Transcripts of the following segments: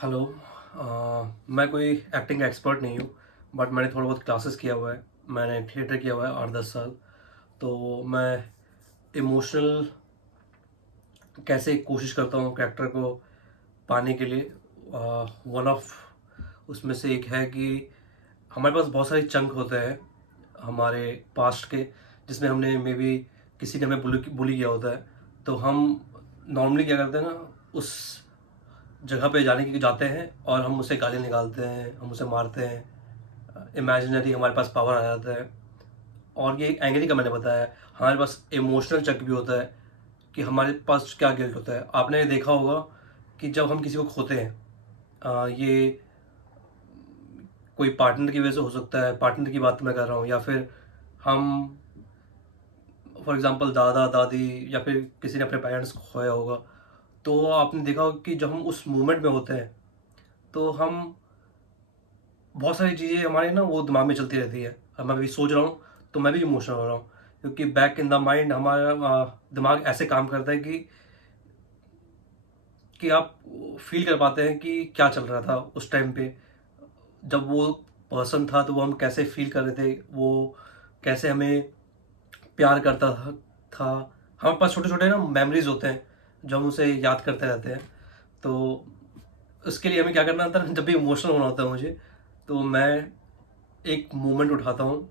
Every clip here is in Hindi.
हेलो। मैं कोई एक्टिंग एक्सपर्ट नहीं हूँ, बट मैंने थोड़ा बहुत क्लासेस किया हुआ है। मैंने थिएटर किया हुआ है 8-10 साल। तो मैं इमोशनल कैसे कोशिश करता हूँ कैरेक्टर को पाने के लिए। वन ऑफ उसमें से एक है कि हमारे पास बहुत सारे चंक होते हैं हमारे पास्ट के, जिसमें हमने मे बी किसी ने हमें बुली बुली किया होता है। तो हम नॉर्मली क्या करते हैं ना, उस जगह पे जाते हैं और हम उसे गाली निकालते हैं, हम उसे मारते हैं। इमेजिनरी हमारे पास पावर आ जाता है। और ये एंग्री का मैंने बताया है, हमारे पास इमोशनल चक भी होता है कि हमारे पास क्या गिल्ट होता है। आपने देखा होगा कि जब हम किसी को खोते हैं, ये कोई पार्टनर की वजह से हो सकता है, पार्टनर की बात मैं कर रहा हूँ, या फिर हम फॉर एग्जांपल दादा दादी या फिर किसी ने अपने पेरेंट्स को खोया होगा। तो आपने देखा होगा कि जब हम उस मोमेंट में होते हैं तो हम बहुत सारी चीज़ें हमारे ना वो दिमाग में चलती रहती है। अब मैं अभी सोच रहा हूँ तो मैं भी इमोशनल हो रहा हूँ, क्योंकि बैक इन द माइंड हमारा दिमाग ऐसे काम करता है कि आप फील कर पाते हैं कि क्या चल रहा था उस टाइम पे। जब वो पर्सन था तो वो हम कैसे फील कर रहे थे, वो कैसे हमें प्यार करता था। हमारे पास छोटे छोटे ना मेमोरीज होते हैं जो हम उसे याद करते रहते हैं। तो उसके लिए हमें क्या करना होता है, जब भी इमोशनल होना होता है मुझे, तो मैं एक मोमेंट उठाता हूँ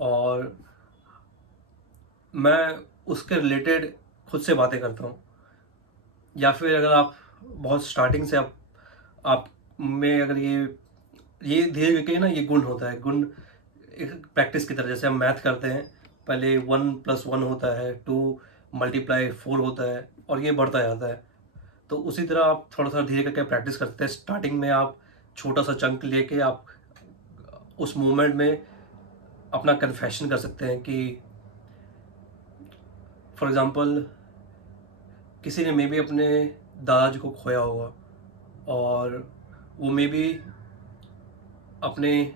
और मैं उसके रिलेटेड खुद से बातें करता हूँ। या फिर अगर आप बहुत स्टार्टिंग से आप में अगर ये धीरे करके ना ये गुण होता है, गुण एक प्रैक्टिस की तरह। जैसे हम मैथ करते हैं, पहले 1+1 होता है, 2 × 4 होता है, और ये बढ़ता जाता है। तो उसी तरह आप थोड़ा थोड़ा धीरे करके प्रैक्टिस करते हैं। स्टार्टिंग में आप छोटा सा चंक लेके आप उस मोमेंट में अपना कन्फेशन कर सकते हैं कि फॉर एग्जांपल किसी ने मे बी अपने दादाजी को खोया होगा, और वो मे बी अपने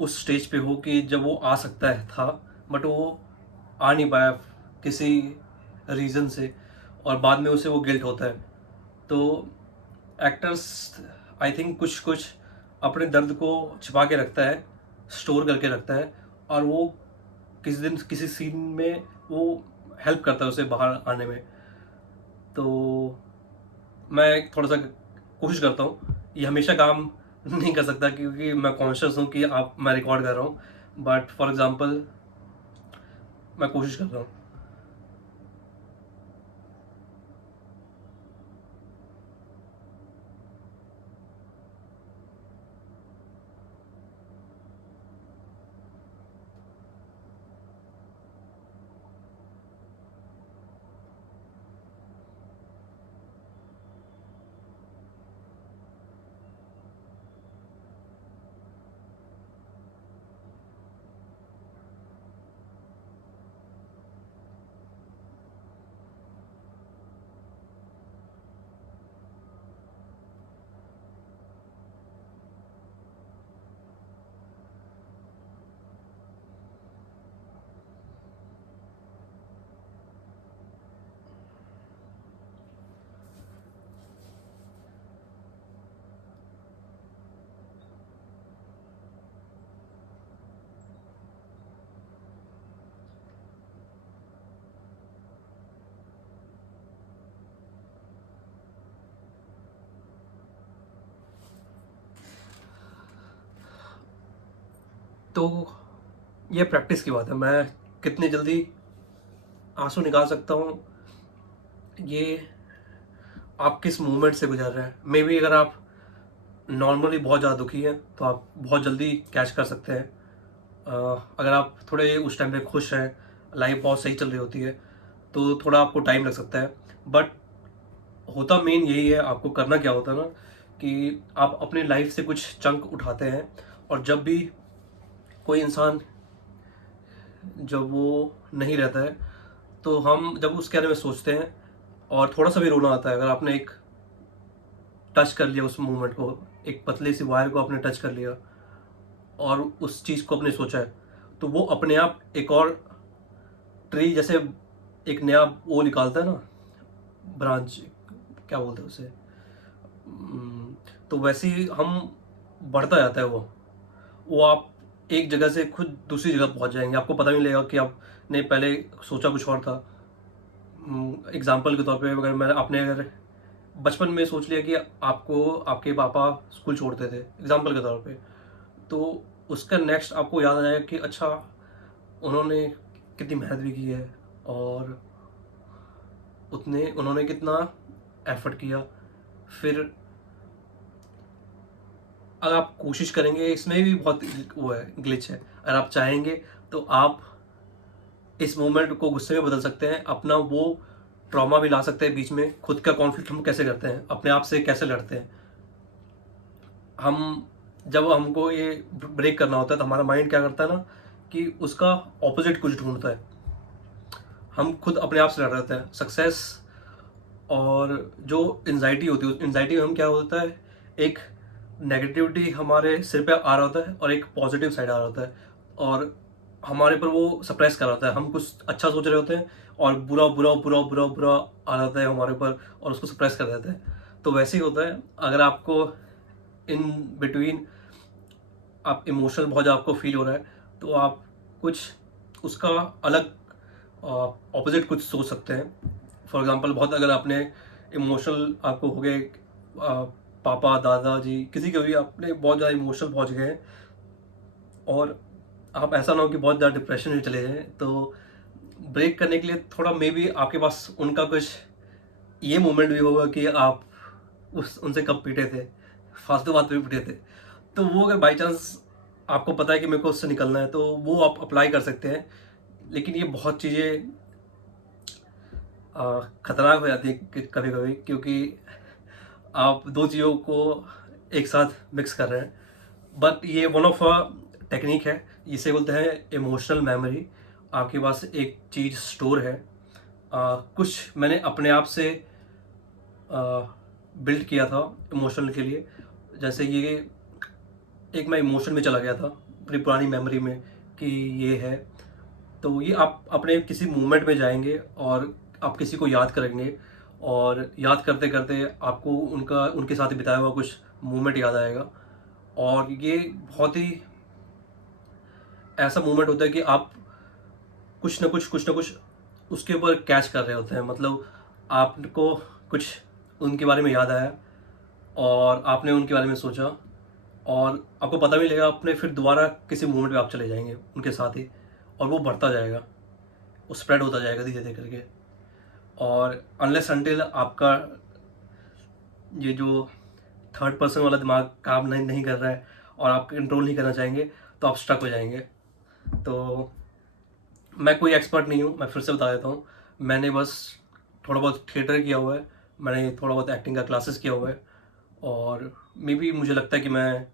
उस स्टेज पे हो कि जब वो आ सकता है था, बट वो आ नहीं पाया किसी रीज़न से, और बाद में उसे वो गिल्ट होता है। तो एक्टर्स आई थिंक कुछ कुछ अपने दर्द को छिपा के रखता है, स्टोर करके रखता है, और वो किसी दिन किसी सीन में वो हेल्प करता है उसे बाहर आने में। तो मैं थोड़ा सा कोशिश करता हूँ, ये हमेशा काम नहीं कर सकता क्योंकि मैं कॉन्शियस हूँ कि आप मैं रिकॉर्ड कर रहा हूँ, बट फॉर एग्जांपल मैं कोशिश कर रहा हूँ। तो ये प्रैक्टिस की बात है, मैं कितनी जल्दी आंसू निकाल सकता हूँ, ये आप किस मूवमेंट से गुजर रहे हैं। मे बी अगर आप नॉर्मली बहुत ज़्यादा दुखी हैं तो आप बहुत जल्दी कैच कर सकते हैं। अगर आप थोड़े उस टाइम पे खुश हैं, लाइफ बहुत सही चल रही होती है, तो थोड़ा आपको टाइम लग सकता है। बट होता मेन यही है, आपको करना क्या होता है ना, कि आप अपनी लाइफ से कुछ चंक उठाते हैं, और जब भी कोई इंसान जब वो नहीं रहता है तो हम जब उसके बारे में सोचते हैं और थोड़ा सा भी रोना आता है, अगर आपने एक टच कर लिया उस मोमेंट को, एक पतली सी वायर को आपने टच कर लिया और उस चीज़ को आपने सोचा है, तो वो अपने आप एक और ट्री जैसे एक नया वो निकालता है ना, ब्रांच क्या बोलते हैं उसे, उम, तो वैसे ही हम बढ़ता जाता है वो आप एक जगह से खुद दूसरी जगह पहुँच जाएँगे, आपको पता नहीं लगेगा कि आपने पहले सोचा कुछ और था। एग्ज़ाम्पल के तौर पे आपने अगर बचपन में सोच लिया कि आपको आपके पापा स्कूल छोड़ते थे, एग्ज़ाम्पल के तौर पे, तो उसका नेक्स्ट आपको याद आ जाएगा कि अच्छा, उन्होंने कितनी मेहनत भी की है और उतने उन्होंने कितना एफ़र्ट किया। फिर अगर आप कोशिश करेंगे, इसमें भी बहुत वो है, ग्लिच है। अगर आप चाहेंगे तो आप इस मोमेंट को गुस्से में बदल सकते हैं, अपना वो ट्रॉमा भी ला सकते हैं बीच में। खुद का कॉन्फ्लिक्ट हम कैसे करते हैं, अपने आप से कैसे लड़ते हैं। हम जब हमको ये ब्रेक करना होता है तो हमारा माइंड क्या करता है ना, कि उसका ऑपोजिट कुछ ढूँढता है। हम खुद अपने आप से लड़ रहे होते हैं। सक्सेस और जो एंग्ज़ायटी होती है, उस एंग्ज़ायटी में हम क्या होता है, एक नेगेटिविटी हमारे सिर पे आ रहा होता है और एक पॉजिटिव साइड आ रहा होता है, और हमारे पर वो सप्रेस कर रहा होता है। हम कुछ अच्छा सोच रहे होते हैं और बुरा बुरा बुरा बुरा बुरा आ जाता है हमारे ऊपर और उसको सप्रेस कर देते हैं। तो वैसे ही होता है, अगर आपको इन बिटवीन आप इमोशनल बहुत ज़्यादा आपको फील हो रहा है, तो आप कुछ उसका अलग ऑपोजिट कुछ सोच सकते हैं। फॉर एग्जांपल, बहुत अगर आपने इमोशनल आपको हो गए, पापा दादाजी किसी के भी आपने बहुत ज़्यादा इमोशनल पहुंच गए हैं, और आप ऐसा ना हो कि बहुत ज़्यादा डिप्रेशन में चले जाएं, तो ब्रेक करने के लिए थोड़ा मे बी आपके पास उनका कुछ ये मोमेंट भी होगा कि आप उस उनसे कब पीटे थे, फालतू बात पे पीटे थे। तो वो अगर बाई चांस आपको पता है कि मेरे को उससे निकलना है, तो वो आप अप्लाई कर सकते हैं। लेकिन ये बहुत चीज़ें खतरनाक हो जाती है कभी कभी, क्योंकि आप दो चीज़ों को एक साथ मिक्स कर रहे हैं। बट ये वन ऑफ अ टेक्निक है, इसे बोलते हैं इमोशनल मेमोरी। आपके पास एक चीज़ स्टोर है। कुछ मैंने अपने आप से बिल्ड किया था इमोशनल के लिए। जैसे ये एक मैं इमोशन में चला गया था अपनी पुरानी मेमोरी में, कि ये है। तो ये आप अपने किसी मूवमेंट में जाएंगे और आप किसी को याद करेंगे, और याद करते करते आपको उनका उनके साथ बिताया हुआ कुछ मूवमेंट याद आएगा। और ये बहुत ही ऐसा मूवमेंट होता है कि आप कुछ ना कुछ उसके ऊपर कैच कर रहे होते हैं। मतलब आपको कुछ उनके बारे में याद आया और आपने उनके बारे में सोचा, और आपको पता भी लगेगा, अपने फिर दोबारा किसी मूवमेंट में आप चले जाएंगे उनके साथ ही, और वो बढ़ता जाएगा, वो स्प्रेड होता जाएगा धीरे धीरे करके। और अनलेस अनटिल आपका ये जो थर्ड पर्सन वाला दिमाग काम नहीं कर रहा है और आप कंट्रोल नहीं करना चाहेंगे, तो आप स्टक हो जाएंगे। तो मैं कोई एक्सपर्ट नहीं हूँ, मैं फिर से बता देता हूँ। मैंने बस थोड़ा बहुत थिएटर किया हुआ है, मैंने थोड़ा बहुत एक्टिंग का क्लासेस किया हुआ है, और मे बी मुझे लगता है कि मैं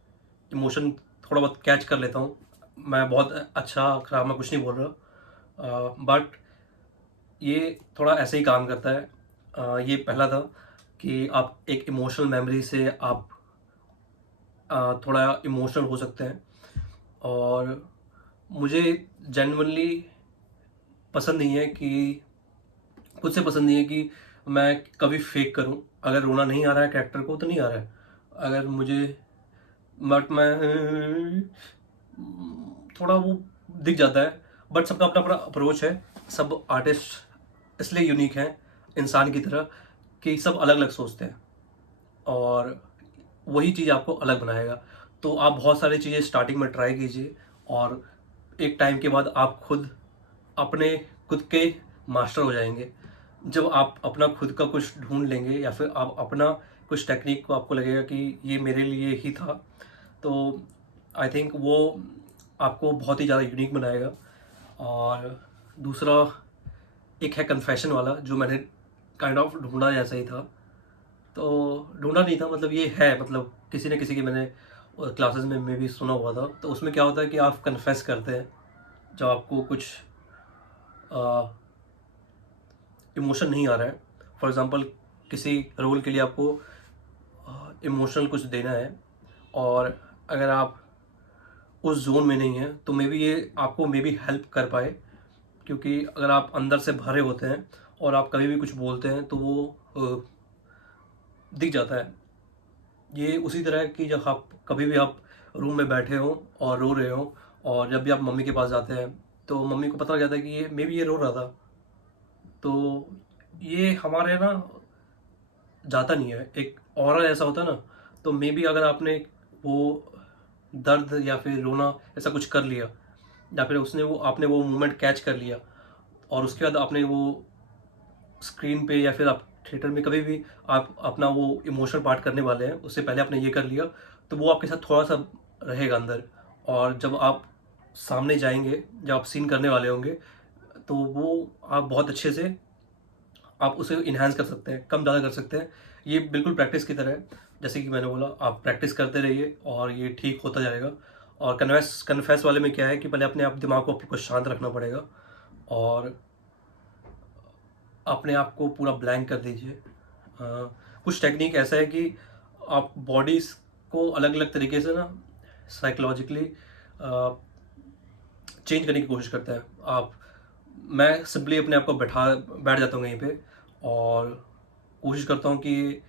इमोशन थोड़ा बहुत कैच कर लेता हूँ। मैं बहुत अच्छा खराब मैं कुछ नहीं बोल रहा, बट ये थोड़ा ऐसे ही काम करता है। ये पहला था कि आप एक इमोशनल मेमोरी से आप थोड़ा इमोशनल हो सकते हैं। और मुझे जेन्युइनली पसंद नहीं है कि खुद से पसंद नहीं है कि मैं कभी फेक करूं। अगर रोना नहीं आ रहा है कैरेक्टर को तो नहीं आ रहा है, अगर मुझे, बट मैं थोड़ा वो दिख जाता है। बट सबका अपना अपना अप्रोच है। सब आर्टिस्ट इसलिए यूनिक हैं इंसान की तरह, कि सब अलग अलग सोचते हैं, और वही चीज़ आपको अलग बनाएगा। तो आप बहुत सारी चीज़ें स्टार्टिंग में ट्राई कीजिए, और एक टाइम के बाद आप अपने खुद के मास्टर हो जाएंगे। जब आप अपना खुद का कुछ ढूंढ लेंगे, या फिर आप अपना कुछ टेक्निक को आपको लगेगा कि ये मेरे लिए ही था, तो आई थिंक वो आपको बहुत ही ज़्यादा यूनिक बनाएगा। और दूसरा एक है कन्फेशन वाला, जो मैंने काइंड ऑफ ढूंढा जैसा ही था। तो ढूंढा नहीं था, मतलब ये है, मतलब किसी न किसी की मैंने क्लासेस में भी सुना हुआ था। तो उसमें क्या होता है कि आप कन्फेस करते हैं जब आपको कुछ इमोशन नहीं आ रहा है। फॉर एग्ज़ाम्पल, किसी रोल के लिए आपको इमोशनल कुछ देना है, और अगर आप उस जोन में नहीं हैं, तो मे बी ये आपको मे बी हेल्प कर पाए। क्योंकि अगर आप अंदर से भरे होते हैं और आप कभी भी कुछ बोलते हैं, तो वो दिख जाता है। ये उसी तरह है कि जब आप कभी भी आप रूम में बैठे हो और रो रहे हो, और जब भी आप मम्मी के पास जाते हैं तो मम्मी को पता लग जाता है कि ये मे बी ये रो रहा था। तो ये हमारे ना जाता नहीं है, एक ऑरा ऐसा होता है ना। तो मे बी अगर आपने वो दर्द या फिर रोना ऐसा कुछ कर लिया, या फिर उसने वो आपने वो मोमेंट कैच कर लिया, और उसके बाद आपने वो स्क्रीन पे या फिर आप थिएटर में कभी भी आप अपना वो इमोशनल पार्ट करने वाले हैं, उससे पहले आपने ये कर लिया, तो वो आपके साथ थोड़ा सा रहेगा अंदर। और जब आप सामने जाएंगे, जब आप सीन करने वाले होंगे, तो वो आप बहुत अच्छे से आप उसे इन्हांस कर सकते हैं, कम ज़्यादा कर सकते हैं। ये बिल्कुल प्रैक्टिस की तरह है। जैसे कि मैंने बोला, आप प्रैक्टिस करते रहिए और ये ठीक होता जाएगा। और कन्फेस वाले में क्या है कि पहले अपने आप दिमाग को शांत रखना पड़ेगा, और अपने आप को पूरा ब्लैंक कर दीजिए। कुछ टेक्निक ऐसा है कि आप बॉडीज़ को अलग अलग तरीके से ना साइकोलॉजिकली चेंज करने की कोशिश करते हैं आप। मैं सिंपली अपने आप को बैठ जाता हूँ कहीं पे, और कोशिश करता हूँ कि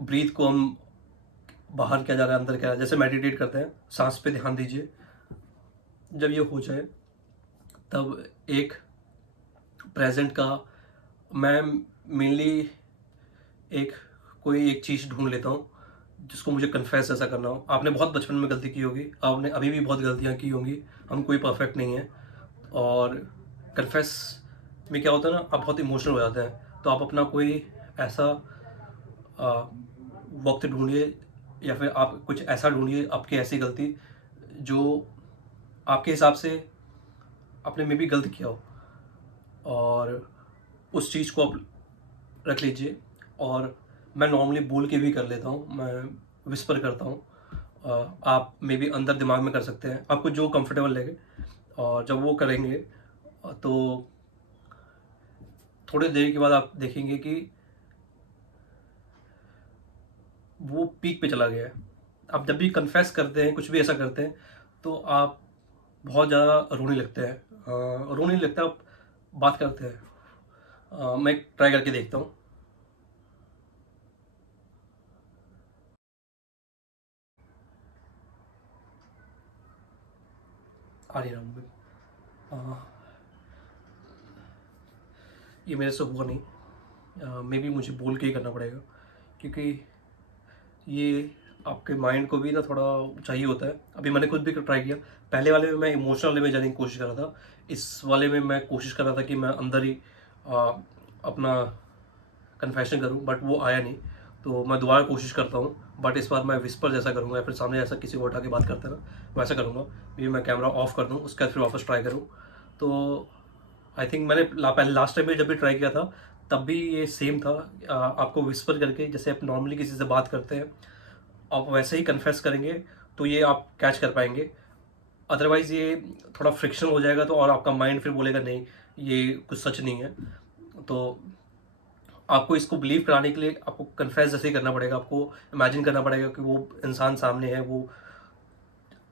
ब्रीथ को हम बाहर क्या जा रहा है अंदर क्या जा रहा है, जैसे मेडिटेट करते हैं, सांस पे ध्यान दीजिए। जब ये हो जाए तब एक प्रेजेंट का मैं मेनली एक कोई एक चीज़ ढूंढ लेता हूँ जिसको मुझे कन्फेस ऐसा करना हो। आपने बहुत बचपन में गलती की होगी, आपने अभी भी बहुत गलतियाँ की होंगी, हम कोई परफेक्ट नहीं है। और कन्फेस में क्या होता है ना, आप बहुत इमोशनल हो जाते हैं, तो आप अपना कोई ऐसा वक्त ढूंढिए, या फिर आप कुछ ऐसा ढूंढिए, आपकी ऐसी गलती जो आपके हिसाब से आपने मे बी गलत किया हो, और उस चीज़ को आप रख लीजिए। और मैं नॉर्मली बोल के भी कर लेता हूँ, मैं विस्पर करता हूँ। आप मे बी अंदर दिमाग में कर सकते हैं, आपको जो कंफर्टेबल लगे। और जब वो करेंगे तो थोड़ी देर के बाद आप देखेंगे कि वो पीक पे चला गया है। आप जब भी कन्फेस करते हैं, कुछ भी ऐसा करते हैं, तो आप बहुत ज़्यादा रोने लगते हैं। रोने नहीं लगता, आप बात करते हैं। मैं ट्राई करके देखता हूँ। आ नहीं रहा हूँ। ये मेरे से हुआ नहीं, मे बी मुझे बोल के ही करना पड़ेगा, क्योंकि ये आपके माइंड को भी ना थोड़ा चाहिए होता है। अभी मैंने खुद भी ट्राई किया। पहले वाले में मैं इमोशनल वाले में जाने की कोशिश कर रहा था, इस वाले में मैं कोशिश कर रहा था कि मैं अंदर ही अपना कन्फेशन करूं, बट वो आया नहीं। तो मैं दोबारा कोशिश करता हूं, बट इस बार मैं विस्पर जैसा करूंगा, या फिर सामने जैसा किसी को उठा के बात करते हैं ना, वैसा करूंगा। भी मैं कैमरा ऑफ कर दूं, उसके बाद फिर वापस ट्राई करूं। तो आई थिंक मैंने पहले लास्ट टाइम भी जब भी ट्राई किया था, तब भी ये सेम था। आपको विस्पर करके, जैसे आप नॉर्मली किसी से बात करते हैं, आप वैसे ही कन्फेस करेंगे, तो ये आप कैच कर पाएंगे। अदरवाइज़ ये थोड़ा फ्रिक्शन हो जाएगा, तो और आपका माइंड फिर बोलेगा नहीं, ये कुछ सच नहीं है। तो आपको इसको बिलीव कराने के लिए आपको कन्फेस जैसे ही करना पड़ेगा, आपको इमेजिन करना पड़ेगा कि वो इंसान सामने है, वो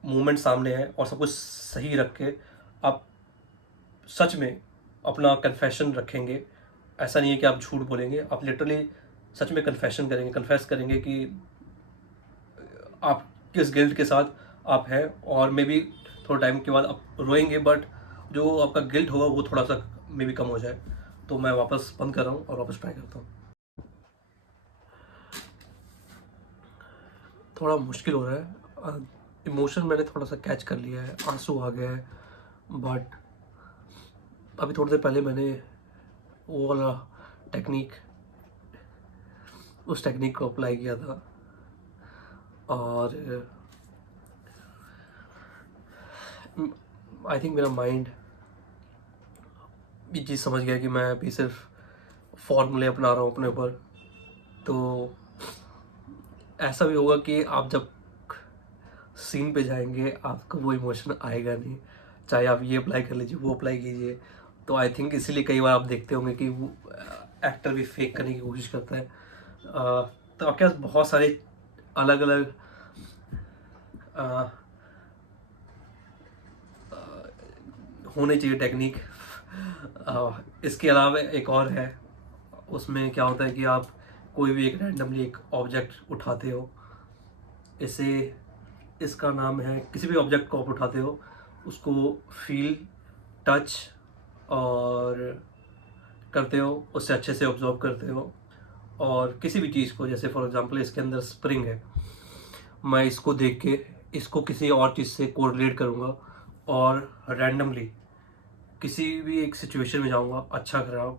मोमेंट सामने है, और सब कुछ सही रख के आप सच में अपना कन्फेशन रखेंगे। ऐसा नहीं है कि आप झूठ बोलेंगे, आप लिटरली सच में कन्फेशन करेंगे, कन्फेस करेंगे कि आप किस गिल्ट के साथ आप हैं। और मे बी थोड़ा टाइम के बाद आप रोएंगे, बट जो आपका गिल्ट होगा वो थोड़ा सा मे बी कम हो जाए। तो मैं वापस बंद कर रहा हूँ और वापस ट्राई करता हूँ। थोड़ा मुश्किल हो रहा है, इमोशन मैंने थोड़ा सा कैच कर लिया है, आंसू आ गया है, बट अभी थोड़ी देर पहले मैंने वो वाला टेक्निक उस टेक्निक को अप्लाई किया था, और आई थिंक मेरा माइंड ये चीज़ समझ गया कि मैं अभी सिर्फ फॉर्मूले अपना रहा हूँ अपने ऊपर। तो ऐसा भी होगा कि आप जब सीन पे जाएंगे, आपको वो इमोशन आएगा नहीं, चाहे आप ये अप्लाई कर लीजिए, वो अप्लाई कीजिए। तो आई थिंक इसीलिए कई बार आप देखते होंगे कि वो एक्टर भी फेक करने की कोशिश करता है। तो आपके पास बहुत सारे अलग अलग होने चाहिए टेक्निक। इसके अलावा एक और है, उसमें क्या होता है कि आप कोई भी एक रैंडमली एक ऑब्जेक्ट उठाते हो, इसे इसका नाम है, किसी भी ऑब्जेक्ट को आप उठाते हो उसको फील, टच और करते हो, उससे अच्छे से ऑब्जर्व करते हो। और किसी भी चीज़ को, जैसे फॉर एग्जांपल इसके अंदर स्प्रिंग है, मैं इसको देख के इसको किसी और चीज़ से कोरिलेट करूँगा और रैंडमली किसी भी एक सिचुएशन में जाऊँगा, अच्छा खराब,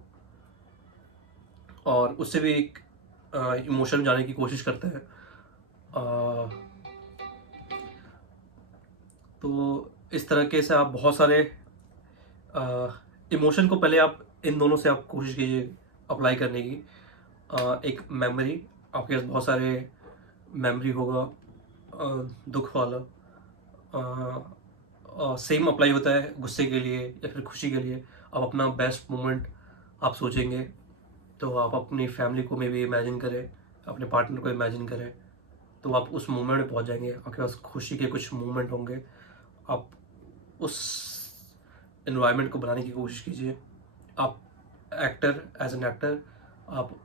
और उससे भी एक इमोशन जाने की कोशिश करते हैं। अ, तो इस तरीके से आप बहुत सारे इमोशन को पहले आप इन दोनों से आप कोशिश कीजिए अप्लाई करने की। एक मेमोरी, आपके पास बहुत सारे मेमोरी होगा दुख वाला, सेम अप्लाई होता है गुस्से के लिए या फिर खुशी के लिए। आप अपना बेस्ट मोमेंट आप सोचेंगे तो आप अपनी फैमिली को में भी इमेजिन करें, अपने पार्टनर को इमेजिन करें, तो आप उस मोमेंट में पहुंच जाएंगे। आपके पास खुशी के कुछ मोमेंट होंगे, आप उस इन्वायरमेंट को बनाने की कोशिश कीजिए। आप एक्टर, एज एन एक्टर आप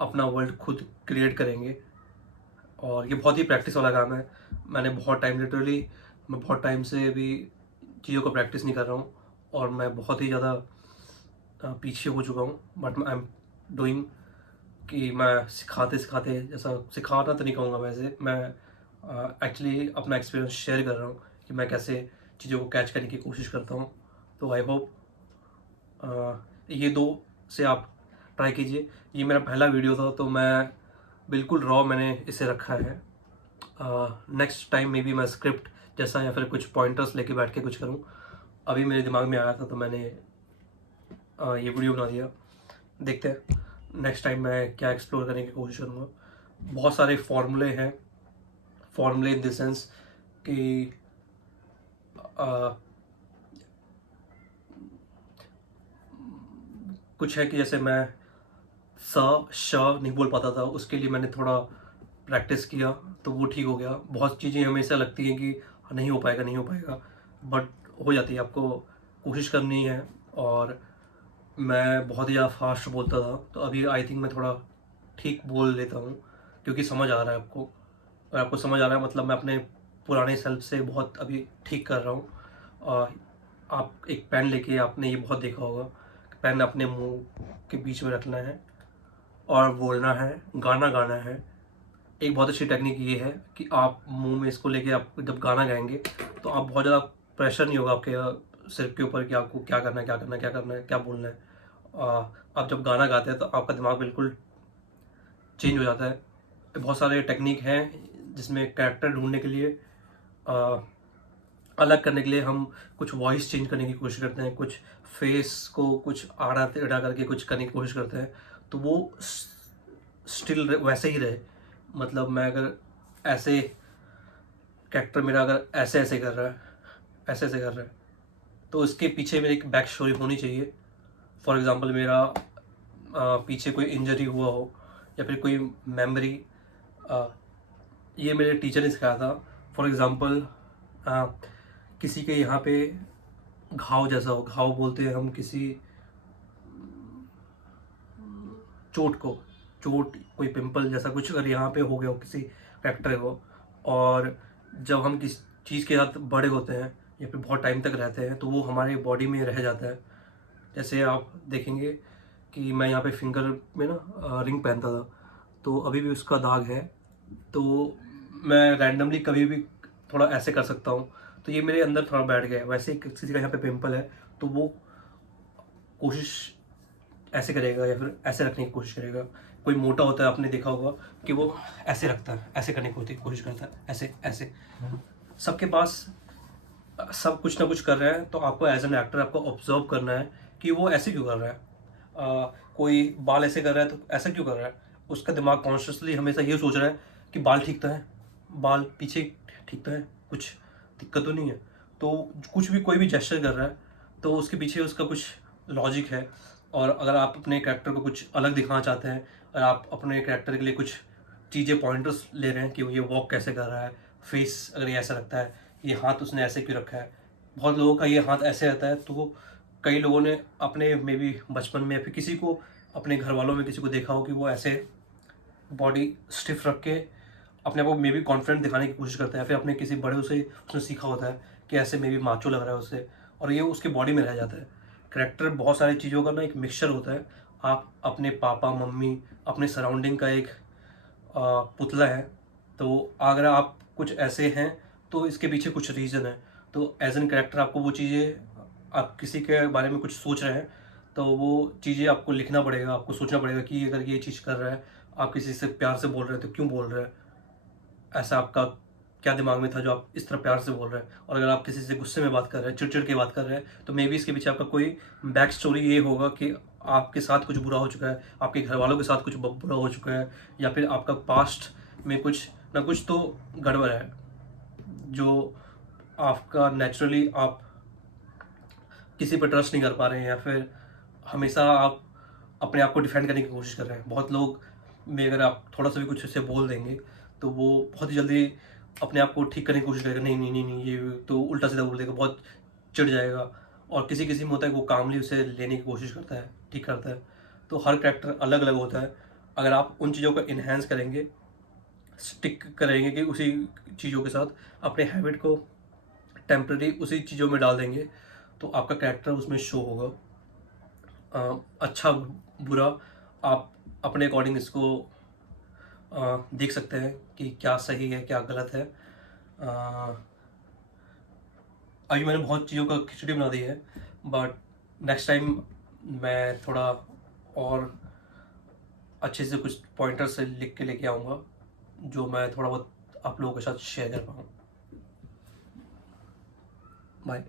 अपना वर्ल्ड खुद क्रिएट करेंगे, और ये बहुत ही प्रैक्टिस वाला काम है। मैंने बहुत टाइम, लिटरली मैं बहुत टाइम से भी चीज़ों को प्रैक्टिस नहीं कर रहा हूँ, और मैं बहुत ही ज़्यादा पीछे हो चुका हूँ, बट आई एम डूइंग, कि मैं सिखाते सिखाते, जैसा सिखाना तो नहीं कहूँगा, वैसे मैं एक्चुअली अपना एक्सपीरियंस शेयर कर रहा हूँ कि मैं कैसे चीज़ों को कैच करने की कोशिश करता हूँ। तो आई होप ये दो से आप ट्राई कीजिए। ये मेरा पहला वीडियो था, तो मैं बिल्कुल रॉ मैंने इसे रखा है। नेक्स्ट टाइम मे बी मैं स्क्रिप्ट जैसा या फिर कुछ पॉइंटर्स लेके बैठ के कुछ करूँ। अभी मेरे दिमाग में आया था तो मैंने ये वीडियो बना दिया। देखते हैं नेक्स्ट टाइम मैं क्या एक्सप्लोर करने की कोशिश करूँगा। बहुत सारे फार्मूले हैं, फार्मूले इन द सेंस कि कुछ है कि जैसे मैं श नहीं बोल पाता था, उसके लिए मैंने थोड़ा प्रैक्टिस किया तो वो ठीक हो गया। बहुत चीज़ें हमेशा लगती हैं कि नहीं हो पाएगा, नहीं हो पाएगा, बट हो जाती है। आपको कोशिश करनी है। और मैं बहुत ही ज़्यादा फास्ट बोलता था, तो अभी आई थिंक मैं थोड़ा ठीक बोल लेता हूँ, क्योंकि समझ आ रहा है आपको, और आपको समझ आ रहा है मतलब मैं अपने पुराने सेल्फ से बहुत अभी ठीक कर रहा हूँ। और आप एक पेन लेके, आपने ये बहुत देखा होगा, पेन अपने मुंह के बीच में रखना है और बोलना है, गाना गाना है। एक बहुत अच्छी टेक्निक ये है कि आप मुंह में इसको लेके आप जब गाना गाएंगे तो आप बहुत ज़्यादा प्रेशर नहीं होगा आपके सिर के ऊपर कि आपको क्या करना है, क्या करना है, क्या करना है, क्या बोलना है। आप जब गाना गाते हैं तो आपका दिमाग बिल्कुल चेंज हो जाता है। बहुत सारे टेक्निक हैं जिसमें कैरेक्टर ढूंढने के लिए, आ, अलग करने के लिए हम कुछ वॉइस चेंज करने की कोशिश करते हैं, कुछ फेस को कुछ आड़ा टेढ़ा करके कुछ करने की कोशिश करते हैं, तो वो स्टिल वैसे ही रहे। मतलब मैं अगर ऐसे, कैरेक्टर मेरा अगर ऐसे ऐसे कर रहा है, ऐसे ऐसे कर रहा है, तो उसके पीछे मेरी एक बैक स्टोरी होनी चाहिए। फॉर एग्ज़ाम्पल मेरा पीछे कोई इंजरी हुआ हो या फिर कोई मेमोरी, ये मेरे टीचर ने सिखाया था। फॉर एग्ज़ाम्पल किसी के यहाँ पे घाव जैसा हो, घाव बोलते हैं हम किसी चोट को, चोट कोई पिंपल जैसा कुछ अगर यहाँ पे हो गया हो किसी फैक्टर को, और जब हम किसी चीज़ के साथ बड़े होते हैं या फिर बहुत टाइम तक रहते हैं तो वो हमारे बॉडी में रह जाता है। जैसे आप देखेंगे कि मैं यहाँ पे फिंगर में ना रिंग पहनता था, तो अभी भी उसका दाग है। तो मैं रैंडमली कभी भी थोड़ा ऐसे कर सकता हूँ, तो ये मेरे अंदर थोड़ा बैठ गया है। वैसे ही किसी का यहाँ पे पिंपल है तो वो कोशिश ऐसे करेगा या फिर ऐसे रखने की कोशिश करेगा। कोई मोटा होता है, आपने देखा होगा कि वो ऐसे रखता है, ऐसे करने की कोशिश करता है, ऐसे ऐसे। सबके पास सब कुछ ना कुछ कर रहे हैं, तो आपको एज एन एक्टर आपको ऑब्जर्व करना है कि वो ऐसे क्यों कर रहा है। कोई बाल ऐसे कर रहा है तो ऐसा क्यों कर रहा है। उसका दिमाग कॉन्शियसली हमेशा ये सोच रहा है कि बाल ठीक तो है, बाल पीछे ठीक तो है, कुछ दिक्कत तो नहीं है। तो कुछ भी कोई भी जेस्चर कर रहा है तो उसके पीछे उसका कुछ लॉजिक है। और अगर आप अपने कैरेक्टर को कुछ अलग दिखाना चाहते हैं, और आप अपने कैरेक्टर के लिए कुछ चीज़ें पॉइंटर्स ले रहे हैं कि ये वॉक कैसे कर रहा है, फेस अगर ये ऐसा रखता है, ये हाथ उसने ऐसे क्यों रखा है। बहुत लोगों का ये हाथ ऐसे रहता है, तो कई लोगों ने अपने में भी बचपन में या फिर किसी को अपने घर वालों में किसी को देखा हो कि वो ऐसे बॉडी स्टिफ रख के अपने आप को मे बी कॉन्फिडेंट दिखाने की कोशिश करता है, फिर अपने किसी बड़े से उसने सीखा होता है कि ऐसे मे बी माचो लग रहा है उससे, और ये उसकी बॉडी में रह जाता है। करैक्टर बहुत सारी चीज़ों का ना एक मिक्सचर होता है। आप अपने पापा मम्मी, अपने सराउंडिंग का एक पुतला है। तो अगर आप कुछ ऐसे हैं तो इसके पीछे कुछ रीज़न है। तो एज एन कैरेक्टर आपको वो चीज़ें, आप किसी के बारे में कुछ सोच रहे हैं तो वो चीज़ें आपको लिखना पड़ेगा, आपको सोचना पड़ेगा कि अगर ये चीज़ कर रहा है, आप किसी से प्यार से बोल रहे हैं तो क्यों बोल रहे हैं, ऐसा आपका क्या दिमाग में था जो आप इस तरह प्यार से बोल रहे हैं। और अगर आप किसी से गुस्से में बात कर रहे हैं, चिड़चिड़ के बात कर रहे हैं, तो मे बी इसके पीछे आपका कोई बैक स्टोरी ये होगा कि आपके साथ कुछ बुरा हो चुका है, आपके घर वालों के साथ कुछ बुरा हो चुका है, या फिर आपका पास्ट में कुछ ना कुछ तो गड़बड़ है, जो आपका नेचुरली आप किसी पर ट्रस्ट नहीं कर पा रहे हैं, या फिर हमेशा आप अपने आप को डिफेंड करने की कोशिश कर रहे हैं। बहुत लोग में अगर आप थोड़ा सा भी कुछ ऐसे बोल देंगे तो वो बहुत ही जल्दी अपने आप को ठीक करने की कोशिश करेगा, नहीं नहीं नहीं नहीं ये तो उल्टा सीधा बोल देगा, बहुत चिढ़ जाएगा। और किसी किसी में होता है कि वो कामली उसे लेने की कोशिश करता है, ठीक करता है। तो हर कैरेक्टर अलग अलग होता है। अगर आप उन चीज़ों को इन्हेंस करेंगे, स्टिक करेंगे कि उसी चीज़ों के साथ अपने हैबिट को टेम्पररी उसी चीज़ों में डाल देंगे, तो आपका कैरेक्टर उसमें शो होगा। अच्छा बुरा आप अपने अकॉर्डिंग इसको देख सकते हैं कि क्या सही है क्या गलत है। अ, अभी मैंने बहुत चीज़ों का खिचड़ी बना दी है, बट नेक्स्ट टाइम मैं थोड़ा और अच्छे से कुछ पॉइंटर से लिख के लेके आऊँगा, जो मैं थोड़ा बहुत आप लोगों के साथ शेयर कर पाऊँ। बाय।